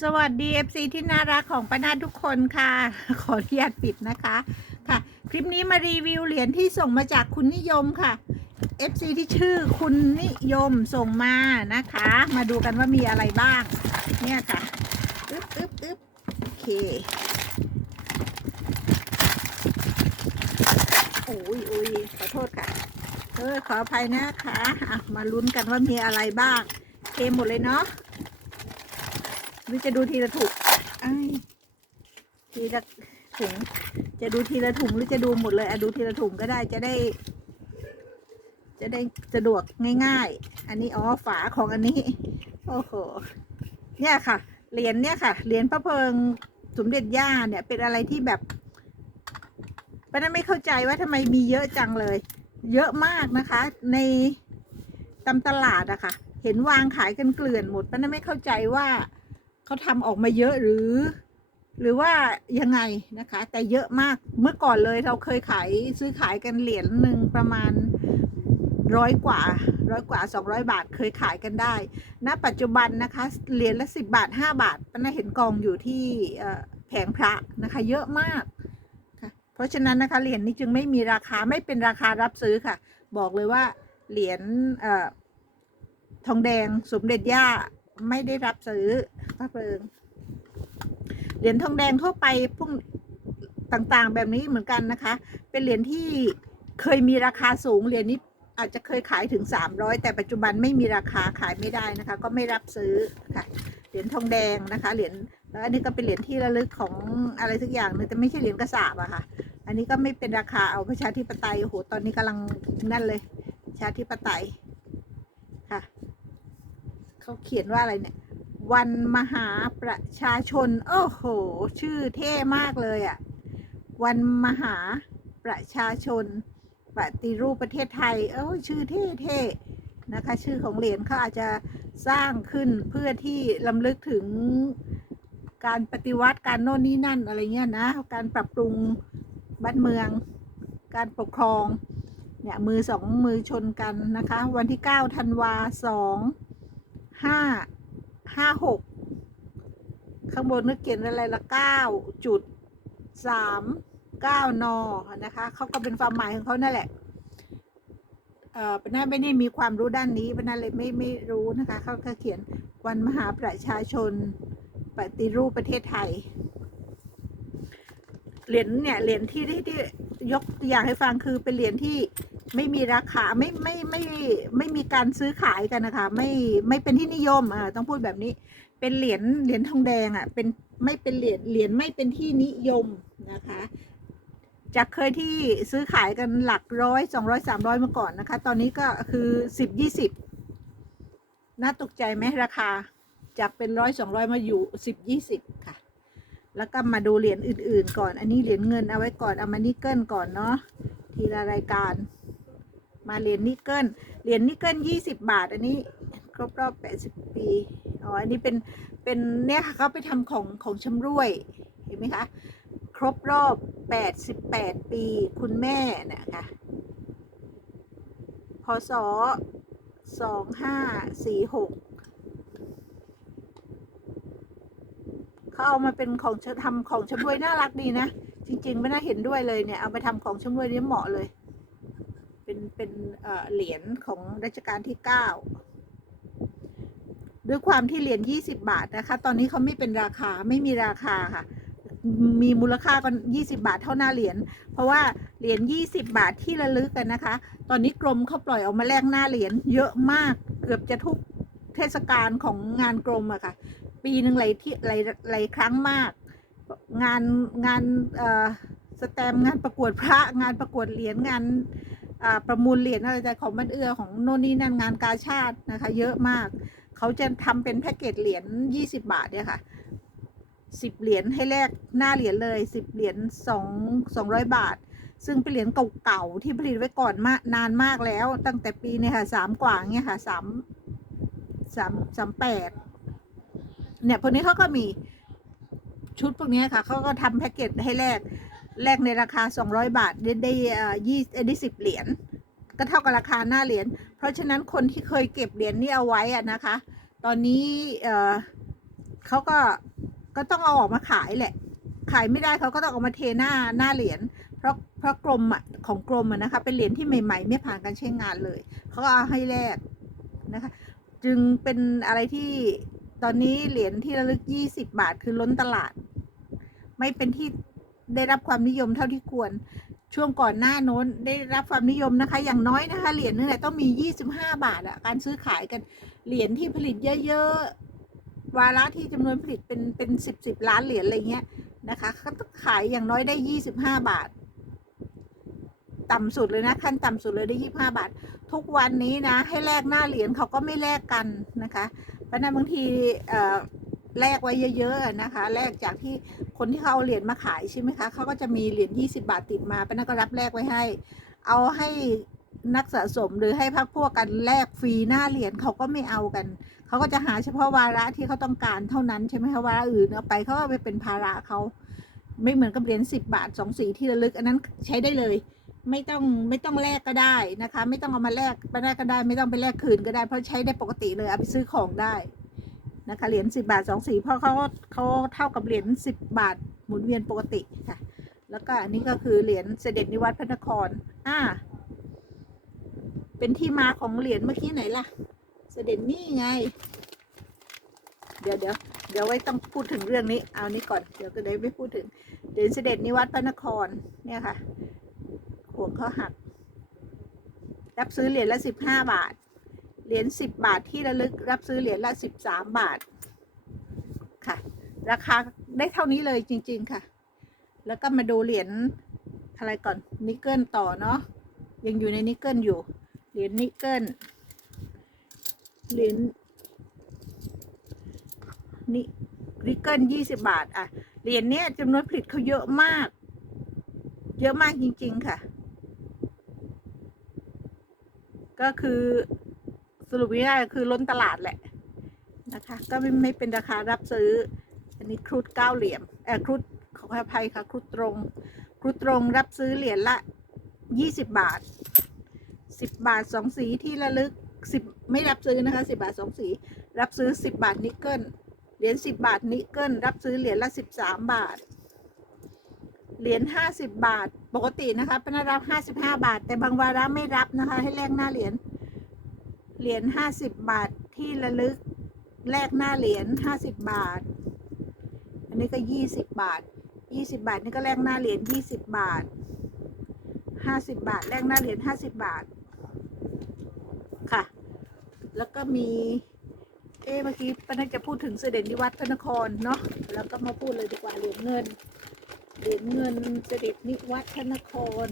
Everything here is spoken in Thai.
สวัสดี FC ที่น่ารักของป้านาทุกคนค่ะ ขออนุญาตปิดนะคะค่ะ คลิปนี้มารีวิวเหรียญที่ส่งมาจากคุณนิยมค่ะ FC ที่ชื่อคุณนิยมส่งมานะคะ มาดูกันว่ามีอะไรบ้าง เนี่ยค่ะอึ๊บอึ๊บอึ๊บโอเคโอ้ยโอ้ยขอโทษค่ะเออขออภัยนะคะอะมาลุ้นกันว่ามีอะไรบ้างเทหมดเลยเนาะ หรือจะดูทีละถุงไอ้ทีละถุง จะดูทีละถุงหรือจะดูหมดเลยอะดูทีละถุงก็ได้จะได้ จะได้สะดวกง่ายๆ อันนี้อ๋อฝาของอันนี้ โอ้โห เนี่ยค่ะ เหรียญเนี่ยค่ะ เหรียญพระเพิงสมเด็จย่าเนี่ยเป็นอะไรที่แบบป้านั้นไม่เข้าใจว่าทำไมมีเยอะจังเลย เยอะมากนะคะ ในตามตลาดอะค่ะ เห็นวางขายกันเกลื่อนหมดป้านั้นไม่เข้าใจว่า เขาทำออกมาเยอะหรือ หรือว่ายังไงนะคะ แต่เยอะมากเมื่อก่อนเลยเราเคยขายซื้อขายกันเหรียญหนึ่งประมาณร้อยกว่าร้อยกว่าสองร้อยบาทเคยขายกันได้ณปัจจุบันนะคะเหรียญละสิบบาทห้าบาทป้าน่าเห็นกองอยู่ที่แผงพระนะคะ เยอะมากค่ะเพราะฉะนั้นนะคะเหรียญนี้จึงไม่มีราคาไม่เป็นราคารับซื้อค่ะ บอกเลยว่าเหรียญทองแดงสมเด็จย่า ไม่ได้รับซื้อพระเพลิง เหรียญทองแดงทั่วไปพวกต่างๆ แบบนี้เหมือนกันนะคะ เป็นเหรียญที่เคยมีราคาสูง เหรียญนี้อาจจะเคยขายถึง 300 แต่ปัจจุบันไม่มีราคาขายไม่ได้นะคะ ก็ไม่รับซื้อค่ะ เหรียญทองแดงนะคะ เหรียญแล้วอันนี้ก็เป็นเหรียญที่ระลึกของอะไรสักอย่างนึงแต่ไม่ใช่เหรียญกระสาบอะค่ะ อันนี้ก็ไม่เป็นราคาเอาประชาธิปไตยโอ้โหตอนนี้กำลังนั่นเลยประชาธิปไตย เขาเขียนว่าอะไรเนี่ย วันมหาประชาชน โอ้โห ชื่อเท่มากเลยอะ่ะ วันมหาประชาชน ปฏิรูปประเทศไทย เอ้ยชื่อเท่เท่นะคะ ชื่อของเหรียญเขาอาจจะสร้างขึ้นเพื่อที่ลำลึกถึงการปฏิวัติการโน่นนี่นั่นอะไรเงี้ยนะ การปรับปรุงบ้านเมือง การปกครองเนี่ยมือสองมือชนกันนะคะ วันที่เก้าธันวาสอง ห้าห้าหกข้างบนนึกเขียนอะไรละเก้าจุดสามเก้านอนะคะเขาก็เป็นความหมายของเขานั่นแหละเอ่อปนันไม่ได้มีความรู้ด้านนี้ปนันเลยไม่ไม่รู้นะคะเขาก็เขียนวันมหาประชาชนปฏิรูปประเทศไทยเหรียญเนี่ยเหรียญที่ที่ที่ยกตัวอย่างให้ฟังคือเป็นเหรียญที่ ไม่มีราคาไม่ไม่ไม่ไม่มีการซื้อขายกันนะคะ ไม่ไม่เป็นที่นิยมอ่าต้องพูดแบบนี้ เป็นเหรียญเหรียญทองแดงอะเป็นไม่เป็นเหรียญเหรียญไม่เป็นที่นิยมนะคะจากเคยที่ซื้อขายกันหลักร้อยสองร้อยสามร้อยเมื่อก่อนนะคะ ตอนนี้ก็คือสิบยี่สิบน่าตกใจไหมราคาจากเป็นร้อยสองร้อยมาอยู่สิบยี่สิบค่ะ แล้วก็มาดูเหรียญอื่น ๆ ก่อน อันนี้เหรียญเงินเอาไว้ก่อนเอามานิเกิลก่อนเนาะทีละรายการ มาเหรียญนิกเกิลเหรียญนิกเกิลยี่สิบบาท อันนี้ครบรอบแปดสิบปีอ๋ออันนี้เป็นเป็นเนี่ยค่ะเขาไปทำของของชำร่วยเห็นไหมคะครบรอบแปดสิบแปดปีคุณแม่นะคะพศสองห้าสี่หกเขาเอามาเป็นของทำของชำร่วยน่ารักดีนะ จริง ๆ ไม่น่าเห็นด้วยเลยเนี่ย เอาไปทำของชำร่วยนี่เหมาะเลย เป็นเป็นเหรียญของรัชกาลที่เก้าด้วยความที่เหรียญยี่สิบาทนะคะ ตอนนี้เขาไม่เป็นราคาไม่มีราคาค่ะ มีมูลค่าก็ยี่สิบาทเท่าหน้าเหรียญเพราะว่าเหรียญยี่สิบาทที่ระลึกกันนะคะ ตอนนี้กรมเขาปล่อยออกมาแลกหน้าเหรียญเยอะมากเกือบจะทุกเทศกาลของงานกรมอะค่ะ ปีหนึ่งหลายที่หลายหลายครั้งมาก งานงานเอ่อสแตม์งานประกวดพระงานประกวดเหรียญงาน ประมูลเหรียญอะไรแต่ของมันเอือของโน่นนี่นั่นงานกาชาตินะคะ เยอะมาก เขาจะทำเป็นแพ็กเกจเหรียญยี่สิบาทเนี่ยค่ะสิบเหรียญให้แลกหน้าเหรียญเลยสิบเหรียญสองสองร้อยบาท ซึ่งเป็นเหรียญเก่าๆที่ผลิตไว้ก่อนมานานมากแล้ว ตั้งแต่ปีเนี่ยค่ะสามกว่าเงี้ยค่ะสามสามสามแปดเนี่ยพวกนี้เขาก็มีชุดพวกนี้ค่ะเขาก็ทำแพ็กเกจให้แลก แลกในราคา 200 บาท ได้ได้ยี่ได้สิบเหรียญก็เท่ากับราคาหน้าเหรียญเพราะฉะนั้นคนที่เคยเก็บเหรียญนี้เอาไว้อะนะคะ ตอนนี้เออเขาก็ก็ต้องเอาออกมาขายแหละ ขายไม่ได้เขาก็ต้องเอามาเทหน้าหน้าเหรียญเพราะเพราะกรมอะของกรมอะนะคะ เป็นเหรียญที่ใหม่ ๆ ไม่ผ่านการใช้งานเลยเขาก็เอาให้แลกนะคะ จึงเป็นอะไรที่ตอนนี้เหรียญที่ระลึก 20 บาทคือล้นตลาด ไม่เป็นที่ ได้รับความนิยมเท่าที่ควร ช่วงก่อนหน้าโน้นได้รับความนิยมนะคะ อย่างน้อยนะคะ เหรียญนึงเนี่ยต้องมี 25 บาทอะการซื้อขายกัน เหรียญที่ผลิตเยอะๆ วาระที่จำนวนผลิตเป็นเป็นสิบสิบล้านเหรียญอะไรเงี้ยนะคะเขาต้องขายอย่างน้อยได้ 25 บาท ต่ำสุดเลยนะขั้นต่ำสุดเลยได้ 25 บาท ทุกวันนี้นะ ให้แลกหน้าเหรียญเขาก็ไม่แลกกันนะคะ เพราะฉะนั้นบางทีเอ่อ แลกไว้เยอะๆนะคะแลกจากที่คนที่เขาเอาเหรียญมาขายใช่ไหมคะเขาก็จะมีเหรียญ20 บาทติดมาเพรานั้นก็รับแลกไว้ให้ เอาให้นักสะสมหรือให้พักพวกกันแลกฟรีหน้าเหรียญเขาก็ไม่เอากันเขาก็จะหาเฉพาะวาระที่เขาต้องการเท่านั้นใช่ไหมคะวาระอื่นเอาไปเขาก็ไปเป็นภาระเขาไม่เหมือนกับเหรียญสิบบาทสองสีที่ระลึก อันนั้นใช้ได้เลย ไม่ต้องไม่ต้องแลกก็ได้นะคะ ไม่ต้องเอามาแลกไปแลกก็ได้ ไม่ต้องไปแลกคืนก็ได้ เพราะใช้ได้ปกติเลยเอาไปซื้อของได้ นะคะเหรียญสิบาทสองสีเพราะเขาเขาเท่ากับเหรียญสิบบาทหมุนเวียนปกติค่ะ แล้วก็อันนี้ก็คือเหรียญเสด็จนิวัตรพระนครอ่าเป็นที่มาของเหรียญเมื่อกี้ไหนล่ะ เสด็จนี่ไง เดี๋ยวเดี๋ยวเดี๋ยวไว้ต้องพูดถึงเรื่องนี้ เอานี้ก่อน เดี๋ยวก็ได้ไม่พูดถึง เหรียญเสด็จนิวัตรพระนคร เนี่ยค่ะ ห่วงเขาหัก รับซื้อเหรียญละสิบห้าบาท เหรียญสิบบาทที่ระลึกรับซื้อเหรียญละสิบสามบาทค่ะ ราคาได้เท่านี้เลยจริง ๆค่ะ แล้วก็มาดูเหรียญอะไรก่อนนิกเกิลต่อเนาะยังอยู่ในนิกเกิลอยู่ เหรียญนิกเกิลเหรียญนินิกเกิลยี่สิบาท อะ เหรียญเนี้ยจำนวนผลิตเขาเยอะมาก เยอะมากจริง ๆ ค่ะ ก็คือ รุปง่ายๆคือล้นตลาดแหละนะคะ ก็ไม่ไม่เป็นราคารับซื้อ อันนี้ครุฑเก้าเหลี่ยมเออครุฑขออภัยค่ะครุฑตรงครุฑตรงรับซื้อเหรียญละยี่สิบบาทสิบบาทสองสีที่ระลึกสิบไม่รับซื้อนะคะสิบาทสองสี รับซื้อสิบบาทนิกเกิลเหรียญสิบบาทนิกเกิลรับซื้อเหรียญละสิบสามบาท เหรียญห้าสิบบาท ปกตินะคะเป็นรับห้าสิบห้าบาท แต่บางวาระไม่รับนะคะ ให้แลกหน้าเหรียญ เหรียญห้าสิบบาทที่ระลึกแลกหน้าเหรียญห้าสิบบาท อันนี้ก็ยี่สิบบาทยี่สิบาทนี่ก็แลกหน้าเหรียญยี่สิบบาทห้าสิบบาทแลกหน้าเหรียญห้าสิบบาท ค่ะ แล้วก็มี เอ๊เมื่อกี้ป้านักจะพูดถึงเสด็จนิวัฒน์พระนครเนาะแล้วก็มาพูดเลยดีกว่าเหรียญเงินเหรียญเงินเสด็จนิวัฒน์พระนคร